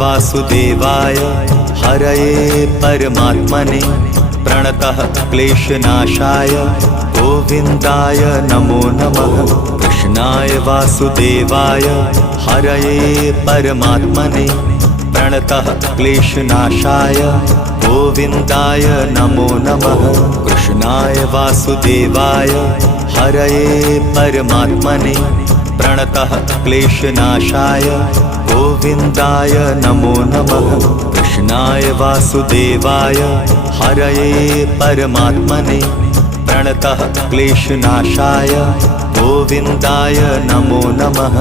वासुदेवाय हरये परमात्मने प्रणतः क्लेशनाशाय गोविन्दाय नमो नमः। कृष्णाय वासुदेवाय हरये परमात्मने प्रणतः क्लेशनाशाय गोविन्दाय नमो नमः। कृष्णाय वासुदेवाय हरये परमात्मने प्रणतः क्लेशनाशाय गोविन्दाय नमो नमः। कृष्णाय वासुदेवाय हरये परमात्मने प्रणतः क्लेशनाशाय गोविन्दाय नमो नमः।